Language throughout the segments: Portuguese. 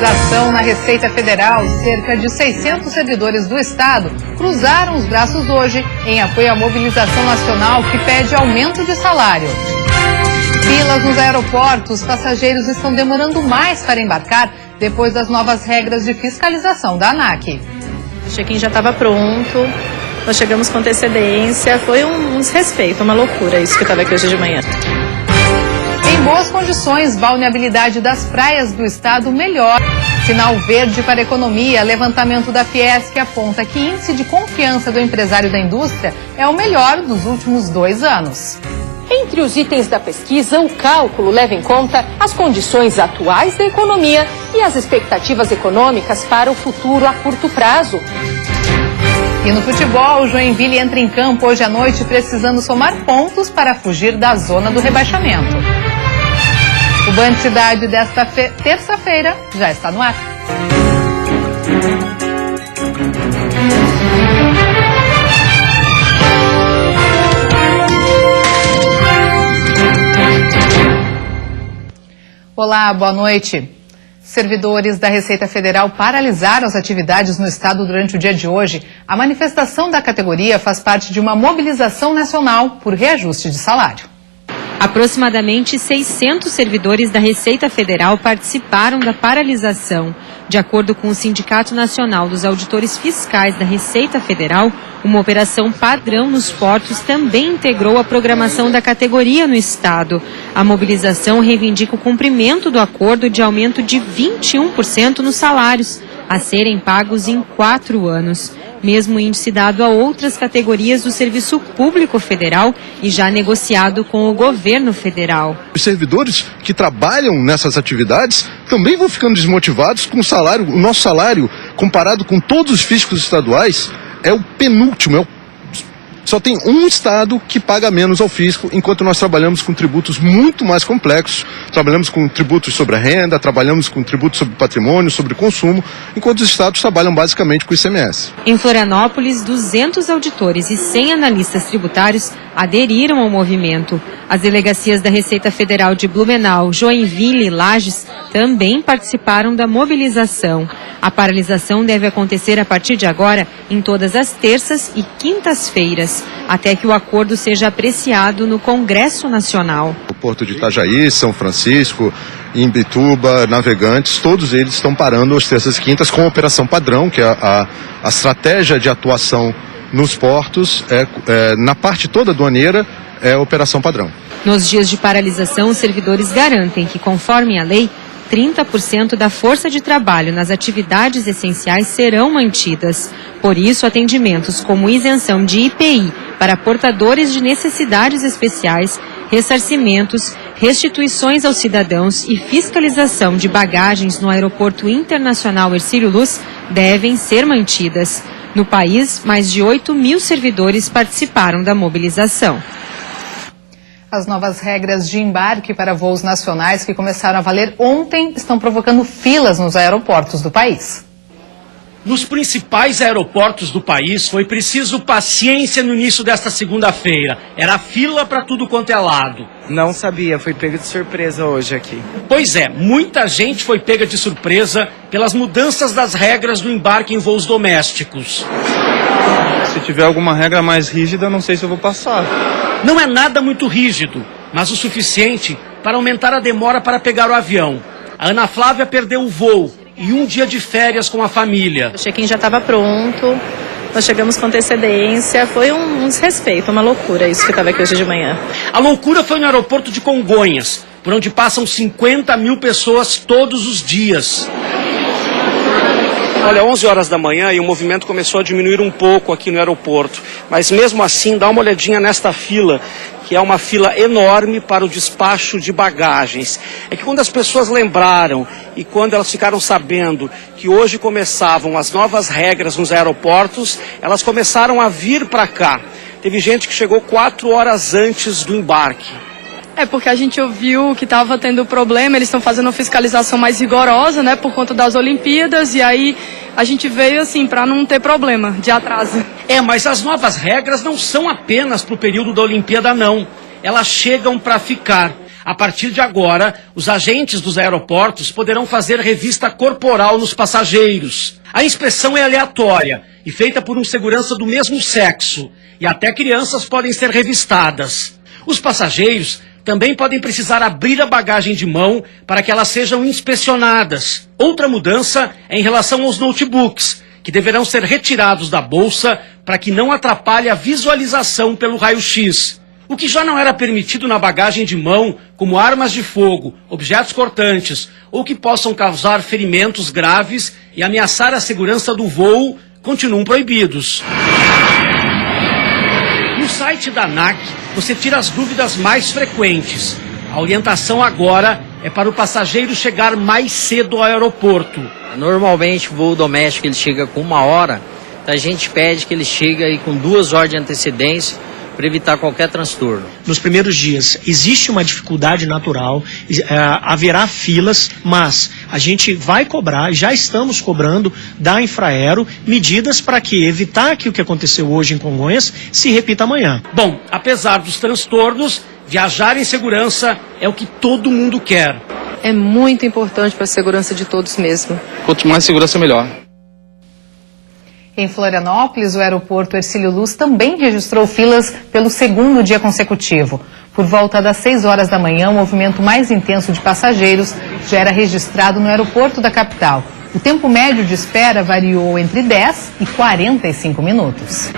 mobilização na Receita Federal, cerca de 600 servidores do Estado cruzaram os braços hoje em apoio à mobilização nacional que pede aumento de salário. Filas nos aeroportos, passageiros estão demorando mais para embarcar depois das novas regras de fiscalização da ANAC. O check-in já estava pronto, nós chegamos com antecedência, foi um desrespeito, uma loucura isso que estava aqui hoje de manhã. Em boas condições, balneabilidade das praias do estado melhor. Sinal verde para a economia, levantamento da Fiesc aponta que índice de confiança do empresário da indústria é o melhor dos últimos 2 anos. Entre os itens da pesquisa, o cálculo leva em conta as condições atuais da economia e as expectativas econômicas para o futuro a curto prazo. E no futebol, o Joinville entra em campo hoje à noite precisando somar pontos para fugir da zona do rebaixamento. O Band Cidade desta terça-feira já está no ar. Olá, boa noite. Servidores da Receita Federal paralisaram as atividades no estado durante o dia de hoje. A manifestação da categoria faz parte de uma mobilização nacional por reajuste de salário. Aproximadamente 600 servidores da Receita Federal participaram da paralisação. De acordo com o Sindicato Nacional dos Auditores Fiscais da Receita Federal, uma operação padrão nos portos também integrou a programação da categoria no estado. A mobilização reivindica o cumprimento do acordo de aumento de 21% nos salários, a serem pagos em 4 anos. Mesmo índice dado a outras categorias do Serviço Público Federal e já negociado com o governo federal. Os servidores que trabalham nessas atividades também vão ficando desmotivados com o salário. O nosso salário, comparado com todos os físicos estaduais, é o penúltimo, só tem um estado que paga menos ao fisco, enquanto nós trabalhamos com tributos muito mais complexos, trabalhamos com tributos sobre a renda, trabalhamos com tributos sobre patrimônio, sobre consumo, enquanto os estados trabalham basicamente com o ICMS. Em Florianópolis, 200 auditores e 100 analistas tributários aderiram ao movimento. As delegacias da Receita Federal de Blumenau, Joinville e Lages também participaram da mobilização. A paralisação deve acontecer a partir de agora em todas as terças e quintas-feiras, até que o acordo seja apreciado no Congresso Nacional. O Porto de Itajaí, São Francisco, Imbituba, Navegantes, todos eles estão parando às terças e quintas com a operação padrão, que é a estratégia de atuação nos portos, na parte toda aduaneira, é a operação padrão. Nos dias de paralisação, os servidores garantem que, conforme a lei, 30% da força de trabalho nas atividades essenciais serão mantidas. Por isso, atendimentos como isenção de IPI para portadores de necessidades especiais, ressarcimentos, restituições aos cidadãos e fiscalização de bagagens no Aeroporto Internacional Hercílio Luz devem ser mantidas. No país, mais de 8.000 servidores participaram da mobilização. As novas regras de embarque para voos nacionais que começaram a valer ontem estão provocando filas nos aeroportos do país. Nos principais aeroportos do país foi preciso paciência no início desta segunda-feira. Era fila para tudo quanto é lado. Não sabia, fui pega de surpresa hoje aqui. Pois é, muita gente foi pega de surpresa pelas mudanças das regras do embarque em voos domésticos. Se tiver alguma regra mais rígida, não sei se eu vou passar. Não é nada muito rígido, mas o suficiente para aumentar a demora para pegar o avião. A Ana Flávia perdeu o voo e um dia de férias com a família. O check-in já estava pronto, nós chegamos com antecedência, foi um desrespeito, uma loucura isso que estava aqui hoje de manhã. A loucura foi no aeroporto de Congonhas, por onde passam 50.000 pessoas todos os dias. Olha, 11 horas da manhã e o movimento começou a diminuir um pouco aqui no aeroporto. Mas mesmo assim, dá uma olhadinha nesta fila, que é uma fila enorme para o despacho de bagagens. É que quando as pessoas lembraram e quando elas ficaram sabendo que hoje começavam as novas regras nos aeroportos, elas começaram a vir para cá. Teve gente que chegou 4 horas antes do embarque. É porque a gente ouviu que estava tendo problema, eles estão fazendo uma fiscalização mais rigorosa, né, por conta das Olimpíadas, e aí a gente veio assim para não ter problema de atraso. Mas as novas regras não são apenas para o período da Olimpíada, não. Elas chegam para ficar. A partir de agora, os agentes dos aeroportos poderão fazer revista corporal nos passageiros. A inspeção é aleatória e feita por um segurança do mesmo sexo, e até crianças podem ser revistadas. Os passageiros também podem precisar abrir a bagagem de mão para que elas sejam inspecionadas. Outra mudança é em relação aos notebooks, que deverão ser retirados da bolsa para que não atrapalhe a visualização pelo raio-x. O que já não era permitido na bagagem de mão, como armas de fogo, objetos cortantes ou que possam causar ferimentos graves e ameaçar a segurança do voo, continuam proibidos. No site da ANAC, você tira as dúvidas mais frequentes. A orientação agora é para o passageiro chegar mais cedo ao aeroporto. Normalmente o voo doméstico ele chega com 1 hora, então a gente pede que ele chegue aí com 2 horas de antecedência para evitar qualquer transtorno. Nos primeiros dias existe uma dificuldade natural, haverá filas, mas a gente vai cobrar, já estamos cobrando da Infraero medidas para que evitar que o que aconteceu hoje em Congonhas se repita amanhã. Bom, apesar dos transtornos, viajar em segurança é o que todo mundo quer. É muito importante para a segurança de todos mesmo. Quanto mais segurança, melhor. Em Florianópolis, o aeroporto Hercílio Luz também registrou filas pelo 2º dia consecutivo. Por volta das 6 horas da manhã, o movimento mais intenso de passageiros já era registrado no aeroporto da capital. O tempo médio de espera variou entre 10 e 45 minutos.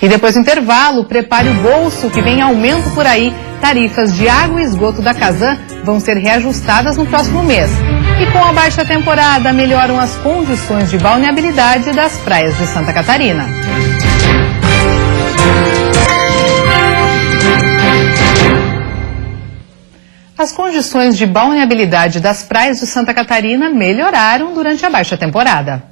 E depois do intervalo, prepare o bolso que vem aumento por aí. Tarifas de água e esgoto da Casan vão ser reajustadas no próximo mês. E com a baixa temporada, melhoram as condições de balneabilidade das praias de Santa Catarina. As condições de balneabilidade das praias de Santa Catarina melhoraram durante a baixa temporada.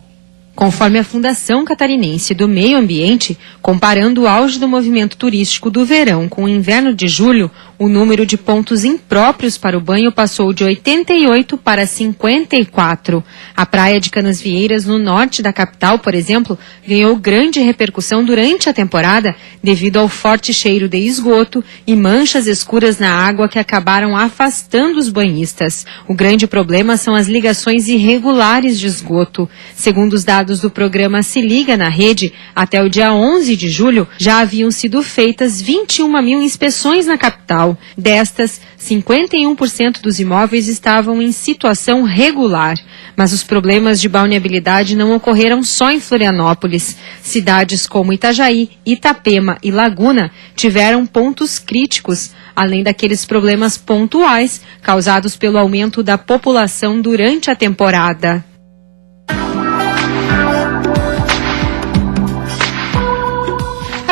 Conforme a Fundação Catarinense do Meio Ambiente, comparando o auge do movimento turístico do verão com o inverno de julho, o número de pontos impróprios para o banho passou de 88 para 54. A praia de Canasvieiras, no norte da capital, por exemplo, ganhou grande repercussão durante a temporada devido ao forte cheiro de esgoto e manchas escuras na água que acabaram afastando os banhistas. O grande problema são as ligações irregulares de esgoto. Segundo os dados do programa Se Liga na Rede, até o dia 11 de julho, já haviam sido feitas 21 mil inspeções na capital. Destas, 51% dos imóveis estavam em situação regular. Mas os problemas de balneabilidade não ocorreram só em Florianópolis. Cidades como Itajaí, Itapema e Laguna tiveram pontos críticos, além daqueles problemas pontuais causados pelo aumento da população durante a temporada.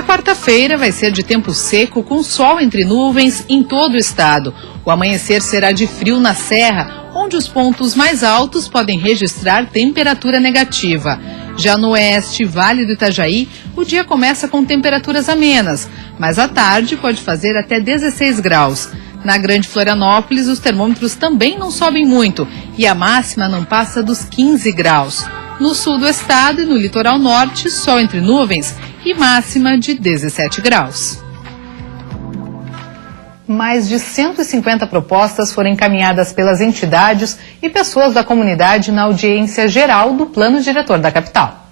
Quarta-feira vai ser de tempo seco com sol entre nuvens em todo o estado. O amanhecer será de frio na Serra, onde os pontos mais altos podem registrar temperatura negativa. Já no oeste, Vale do Itajaí, o dia começa com temperaturas amenas, mas à tarde pode fazer até 16 graus. Na Grande Florianópolis, os termômetros também não sobem muito e a máxima não passa dos 15 graus. No sul do estado e no litoral norte, sol entre nuvens e máxima de 17 graus. Mais de 150 propostas foram encaminhadas pelas entidades e pessoas da comunidade na audiência geral do Plano Diretor da capital.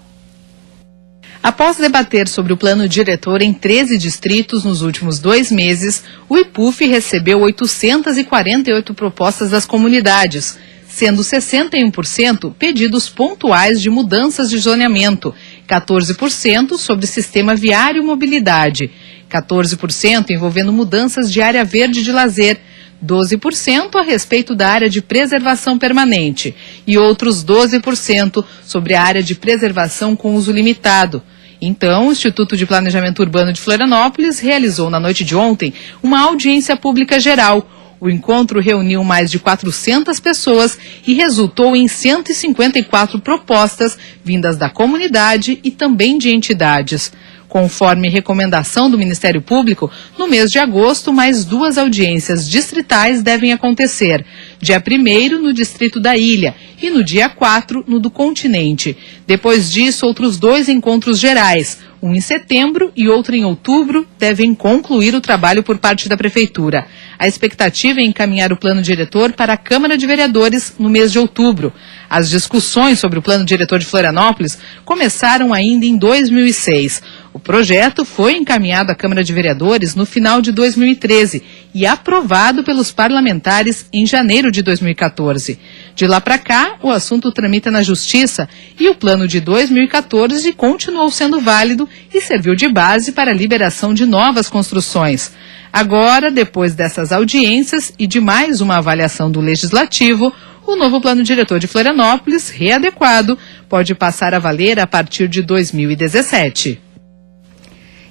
Após debater sobre o plano diretor em 13 distritos nos últimos 2 meses, o IPUF recebeu 848 propostas das comunidades, sendo 61% pedidos pontuais de mudanças de zoneamento, 14% sobre sistema viário e mobilidade, 14% envolvendo mudanças de área verde de lazer, 12% a respeito da área de preservação permanente e outros 12% sobre a área de preservação com uso limitado. Então, o Instituto de Planejamento Urbano de Florianópolis realizou na noite de ontem uma audiência pública geral. O encontro reuniu mais de 400 pessoas e resultou em 154 propostas vindas da comunidade e também de entidades. Com Conforme recomendação do Ministério Público, no mês de agosto, mais 2 audiências distritais devem acontecer. Dia 1º, no Distrito da Ilha, e no dia 4, no do Continente. Depois disso, outros 2 encontros gerais, um em setembro e outro em outubro, devem concluir o trabalho por parte da Prefeitura. A expectativa é encaminhar o plano diretor para a Câmara de Vereadores no mês de outubro. As discussões sobre o plano diretor de Florianópolis começaram ainda em 2006. O projeto foi encaminhado à Câmara de Vereadores no final de 2013 e aprovado pelos parlamentares em janeiro de 2014. De lá para cá, o assunto tramita na Justiça e o plano de 2014 continuou sendo válido e serviu de base para a liberação de novas construções. Agora, depois dessas audiências e de mais uma avaliação do Legislativo, o novo plano diretor de Florianópolis, readequado, pode passar a valer a partir de 2017.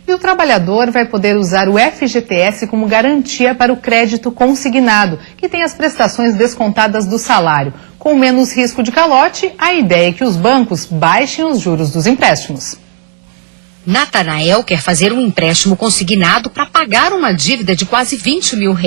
E o trabalhador vai poder usar o FGTS como garantia para o crédito consignado, que tem as prestações descontadas do salário. Com menos risco de calote, a ideia é que os bancos baixem os juros dos empréstimos. Natanael quer fazer um empréstimo consignado para pagar uma dívida de quase R$20 mil.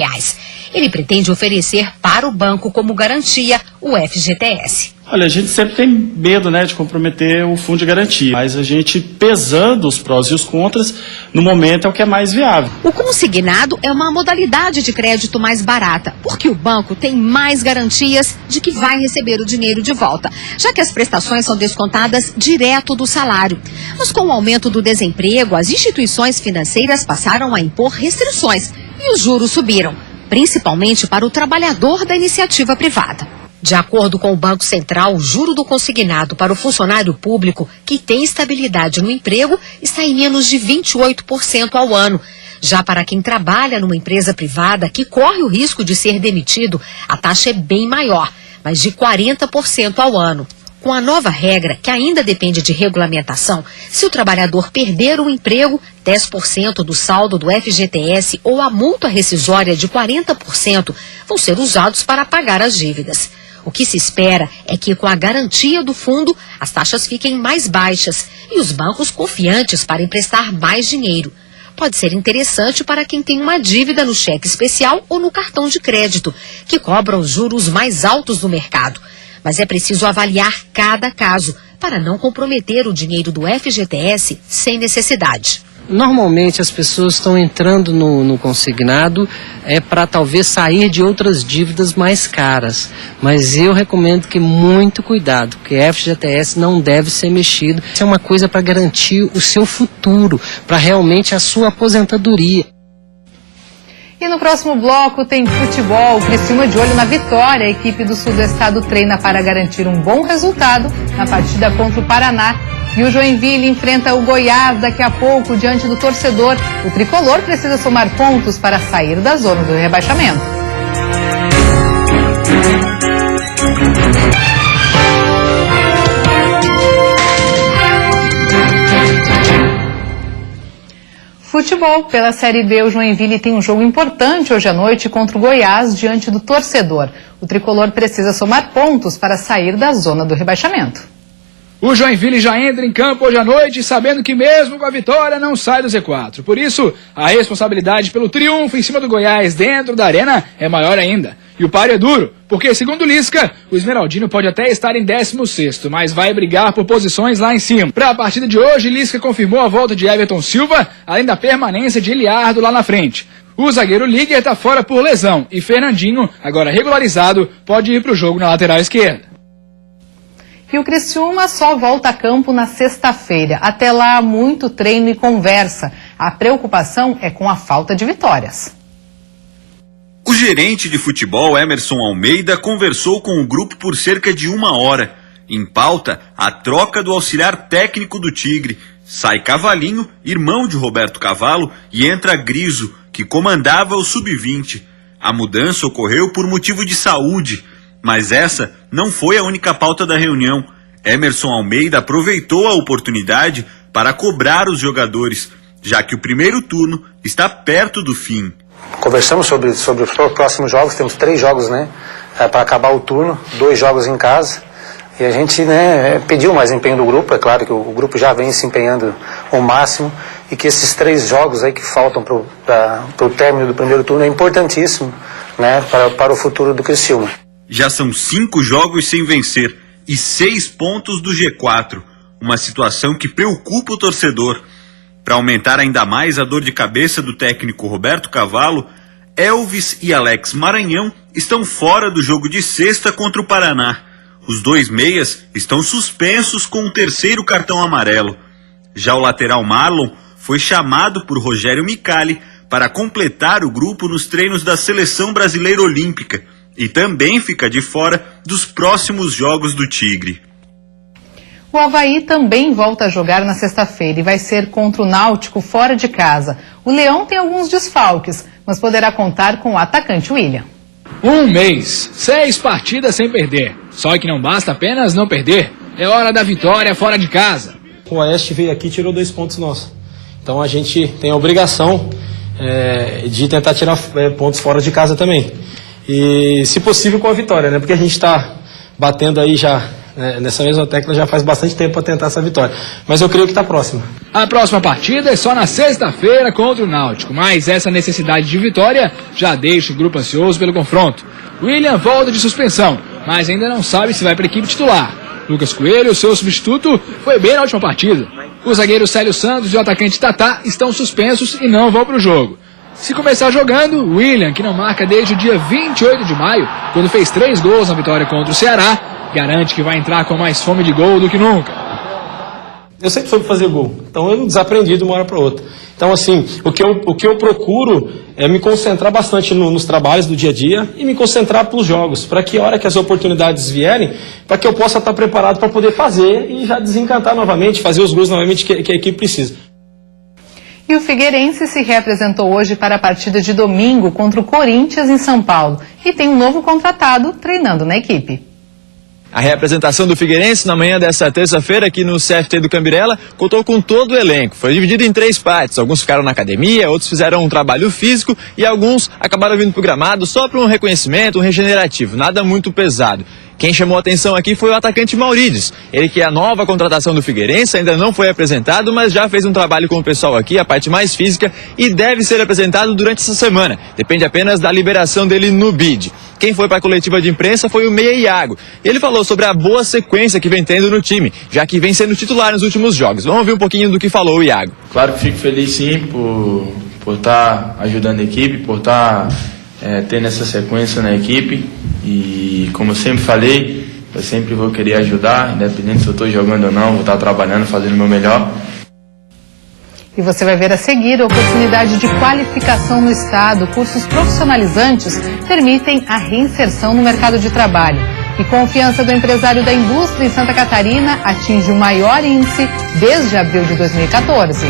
Ele pretende oferecer para o banco como garantia o FGTS. Olha, a gente sempre tem medo, de comprometer o fundo de garantia, mas a gente pesando os prós e os contras, no momento é o que é mais viável. O consignado é uma modalidade de crédito mais barata, porque o banco tem mais garantias de que vai receber o dinheiro de volta, já que as prestações são descontadas direto do salário. Mas com o aumento do desemprego, as instituições financeiras passaram a impor restrições e os juros subiram, principalmente para o trabalhador da iniciativa privada. De acordo com o Banco Central, o juro do consignado para o funcionário público que tem estabilidade no emprego está em menos de 28% ao ano. Já para quem trabalha numa empresa privada que corre o risco de ser demitido, a taxa é bem maior, mas de 40% ao ano. Com a nova regra, que ainda depende de regulamentação, se o trabalhador perder o emprego, 10% do saldo do FGTS ou a multa rescisória de 40% vão ser usados para pagar as dívidas. O que se espera é que, com a garantia do fundo, as taxas fiquem mais baixas e os bancos confiantes para emprestar mais dinheiro. Pode ser interessante para quem tem uma dívida no cheque especial ou no cartão de crédito, que cobram os juros mais altos do mercado. Mas é preciso avaliar cada caso para não comprometer o dinheiro do FGTS sem necessidade. Normalmente as pessoas estão entrando no consignado para talvez sair de outras dívidas mais caras. Mas eu recomendo que muito cuidado, porque FGTS não deve ser mexido. Isso é uma coisa para garantir o seu futuro, para realmente a sua aposentadoria. E no próximo bloco tem futebol. Criciúma de olho na vitória. A equipe do sul do estado treina para garantir um bom resultado na partida contra o Paraná. E o Joinville enfrenta o Goiás daqui a pouco diante do torcedor. O tricolor precisa somar pontos para sair da zona do rebaixamento. Futebol. Pela Série B, o Joinville tem um jogo importante hoje à noite contra o Goiás diante do torcedor. O tricolor precisa somar pontos para sair da zona do rebaixamento. O Joinville já entra em campo hoje à noite sabendo que mesmo com a vitória não sai do Z4. Por isso, a responsabilidade pelo triunfo em cima do Goiás dentro da arena é maior ainda. E o páreo é duro, porque segundo Lisca, o Esmeraldino pode até estar em 16º, mas vai brigar por posições lá em cima. Para a partida de hoje, Lisca confirmou a volta de Everton Silva, além da permanência de Eliardo lá na frente. O zagueiro Liger está fora por lesão e Fernandinho, agora regularizado, pode ir para o jogo na lateral esquerda. E o Criciúma só volta a campo na sexta-feira. Até lá, muito treino e conversa. A preocupação é com a falta de vitórias. O gerente de futebol, Emerson Almeida, conversou com o grupo por cerca de 1 hora. Em pauta, a troca do auxiliar técnico do Tigre. Sai Cavalinho, irmão de Roberto Cavalo, e entra Griso, que comandava o Sub-20. A mudança ocorreu por motivo de saúde. Mas essa não foi a única pauta da reunião. Emerson Almeida aproveitou a oportunidade para cobrar os jogadores, já que o primeiro turno está perto do fim. Conversamos sobre os próximos jogos, temos 3 jogos, para acabar o turno, 2 jogos em casa. E a gente, pediu mais empenho do grupo, é claro que o grupo já vem se empenhando ao máximo. e que esses 3 jogos aí que faltam para o término do primeiro turno é importantíssimo, né, para o futuro do Criciúma. Já são 5 jogos sem vencer e 6 pontos do G4, uma situação que preocupa o torcedor. Para aumentar ainda mais a dor de cabeça do técnico Roberto Cavalo, Elvis e Alex Maranhão estão fora do jogo de sexta contra o Paraná. Os 2 meias estão suspensos com o 3º cartão amarelo. Já o lateral Marlon foi chamado por Rogério Micali para completar o grupo nos treinos da Seleção Brasileira Olímpica e também fica de fora dos próximos jogos do Tigre. O Avaí também volta a jogar na sexta-feira e vai ser contra o Náutico fora de casa. O Leão tem alguns desfalques, mas poderá contar com o atacante William. 1 mês, 6 partidas sem perder. Só que não basta apenas não perder. É hora da vitória fora de casa. O Oeste veio aqui e tirou 2 pontos nossos. Então a gente tem a obrigação de tentar tirar pontos fora de casa também. E se possível com a vitória, né? Porque a gente está batendo aí já nessa mesma tecla já faz bastante tempo para tentar essa vitória. Mas eu creio que está próxima. A próxima partida é só na sexta-feira contra o Náutico, mas essa necessidade de vitória já deixa o grupo ansioso pelo confronto. William volta de suspensão, mas ainda não sabe se vai para a equipe titular. Lucas Coelho, seu substituto, foi bem na última partida. O zagueiro Célio Santos e o atacante Tatá estão suspensos e não vão para o jogo. Se começar jogando, William, que não marca desde o dia 28 de maio, quando fez 3 gols na vitória contra o Ceará, garante que vai entrar com mais fome de gol do que nunca. Eu sempre soube fazer gol, então eu não desaprendi de uma hora para outra. Então, assim, o que eu procuro é me concentrar bastante nos trabalhos do dia a dia e me concentrar para os jogos, para que a hora que as oportunidades vierem, para que eu possa estar preparado para poder fazer e já desencantar novamente, fazer os gols novamente que a equipe precisa. E o Figueirense se reapresentou hoje para a partida de domingo contra o Corinthians em São Paulo e tem um novo contratado treinando na equipe. A reapresentação do Figueirense na manhã desta terça-feira aqui no CFT do Cambirela contou com todo o elenco. Foi dividido em 3 partes. Alguns ficaram na academia, outros fizeram um trabalho físico e alguns acabaram vindo para o gramado só para um reconhecimento, um regenerativo, nada muito pesado. Quem chamou a atenção aqui foi o atacante Maurides. Ele que é a nova contratação do Figueirense, ainda não foi apresentado, mas já fez um trabalho com o pessoal aqui, a parte mais física, e deve ser apresentado durante essa semana. Depende apenas da liberação dele no BID. Quem foi para a coletiva de imprensa foi o meia Iago. Ele falou sobre a boa sequência que vem tendo no time, já que vem sendo titular nos últimos jogos. Vamos ouvir um pouquinho do que falou o Iago. Claro que fico feliz sim por estar ajudando a equipe, por estar tendo essa sequência na equipe. E como eu sempre falei, eu sempre vou querer ajudar, independente se eu estou jogando ou não, vou estar trabalhando, fazendo o meu melhor. E você vai ver a seguir a oportunidade de qualificação no Estado. Cursos profissionalizantes permitem a reinserção no mercado de trabalho. E confiança do empresário da indústria em Santa Catarina atinge o maior índice desde abril de 2014.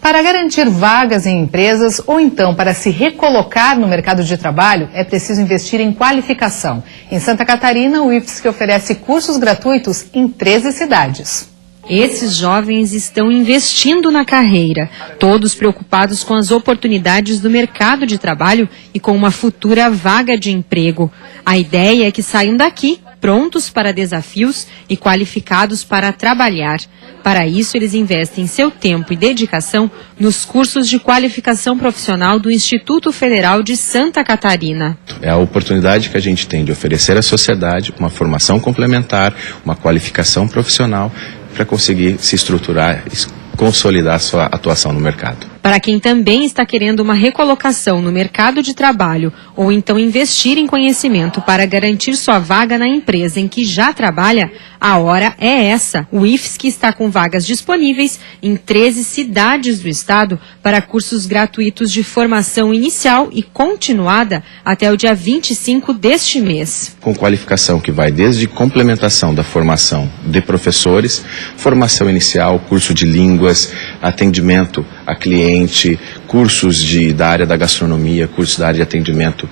Para garantir vagas em empresas ou então para se recolocar no mercado de trabalho, é preciso investir em qualificação. Em Santa Catarina, o IFSC oferece cursos gratuitos em 13 cidades. Esses jovens estão investindo na carreira, todos preocupados com as oportunidades do mercado de trabalho e com uma futura vaga de emprego. A ideia é que saiam daqui prontos para desafios e qualificados para trabalhar. Para isso, eles investem seu tempo e dedicação nos cursos de qualificação profissional do Instituto Federal de Santa Catarina. É a oportunidade que a gente tem de oferecer à sociedade uma formação complementar, uma qualificação profissional para conseguir se estruturar e consolidar sua atuação no mercado. Para quem também está querendo uma recolocação no mercado de trabalho ou então investir em conhecimento para garantir sua vaga na empresa em que já trabalha, a hora é essa. O IFSC está com vagas disponíveis em 13 cidades do estado para cursos gratuitos de formação inicial e continuada até o dia 25 deste mês. Com qualificação que vai desde complementação da formação de professores, formação inicial, curso de línguas, atendimento a cliente, cursos da área da gastronomia, cursos da área de atendimento,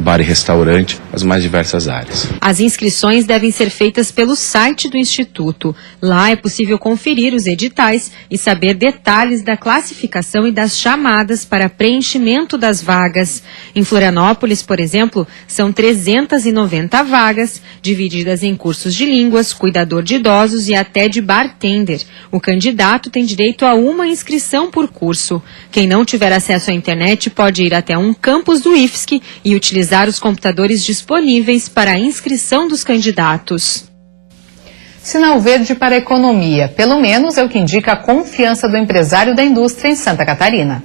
bar e restaurante. as mais diversas áreas. As inscrições devem ser feitas pelo site do Instituto. Lá é possível conferir os editais e saber detalhes da classificação e das chamadas para preenchimento das vagas. Em Florianópolis, por exemplo, são 390 vagas, divididas em cursos de línguas, cuidador de idosos e até de bartender. O candidato tem direito a uma inscrição por curso. Quem não tiver acesso à internet pode ir até um campus do IFSC e utilizar os computadores disponíveis para a inscrição dos candidatos. Sinal verde para a economia, pelo menos é o que indica a confiança do empresário da indústria em Santa Catarina.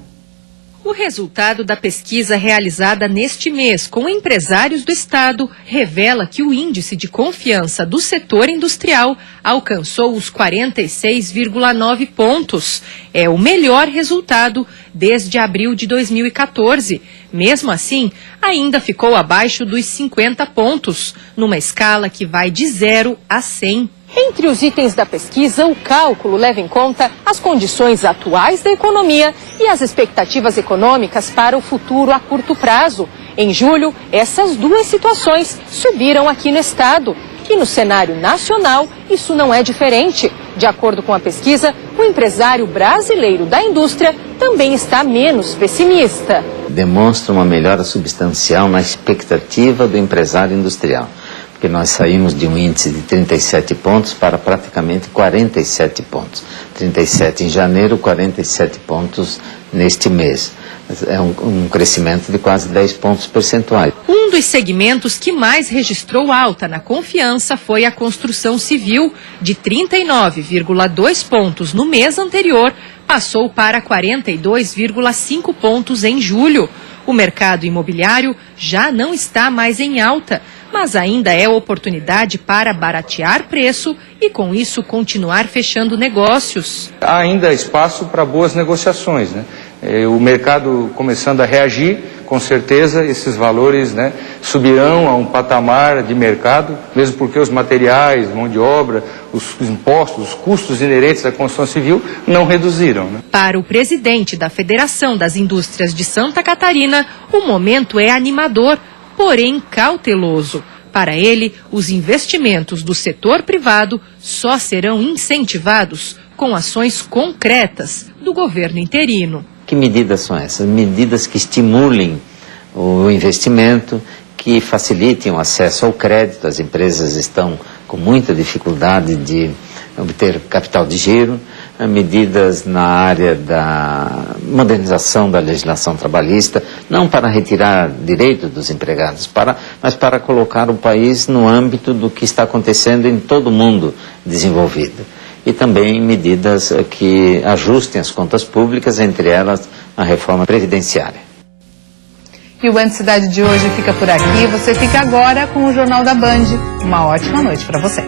O resultado da pesquisa realizada neste mês com empresários do estado revela que o índice de confiança do setor industrial alcançou os 46,9 pontos. É o melhor resultado desde abril de 2014. Mesmo assim, ainda ficou abaixo dos 50 pontos, numa escala que vai de 0 a 100. Entre os itens da pesquisa, o cálculo leva em conta as condições atuais da economia e as expectativas econômicas para o futuro a curto prazo. Em julho, essas duas situações subiram aqui no estado. E no cenário nacional, isso não é diferente. De acordo com a pesquisa, o empresário brasileiro da indústria também está menos pessimista. Demonstra uma melhora substancial na expectativa do empresário industrial. Porque nós saímos de um índice de 37 pontos para praticamente 47 pontos. 37 em janeiro, 47 pontos neste mês. É um crescimento de quase 10 pontos percentuais. Um dos segmentos que mais registrou alta na confiança foi a construção civil. De 39,2 pontos no mês anterior, passou para 42,5 pontos em julho. O mercado imobiliário já não está mais em alta, mas ainda é oportunidade para baratear preço e, com isso, continuar fechando negócios. Há ainda espaço para boas negociações, né? O mercado começando a reagir, com certeza esses valores, né, subirão a um patamar de mercado, mesmo porque os materiais, mão de obra, os impostos, os custos inerentes à construção civil não reduziram, né? Para o presidente da Federação das Indústrias de Santa Catarina, o momento é animador, porém cauteloso. Para ele, os investimentos do setor privado só serão incentivados com ações concretas do governo interino. Que medidas são essas? Medidas que estimulem o investimento, que facilitem o acesso ao crédito. As empresas estão com muita dificuldade de obter capital de giro. Medidas na área da modernização da legislação trabalhista, não para retirar direitos dos empregados, mas para colocar o país no âmbito do que está acontecendo em todo o mundo desenvolvido. E também medidas que ajustem as contas públicas, entre elas a reforma previdenciária. E o Band Cidade de hoje fica por aqui. Você fica agora com o Jornal da Band. Uma ótima noite para você.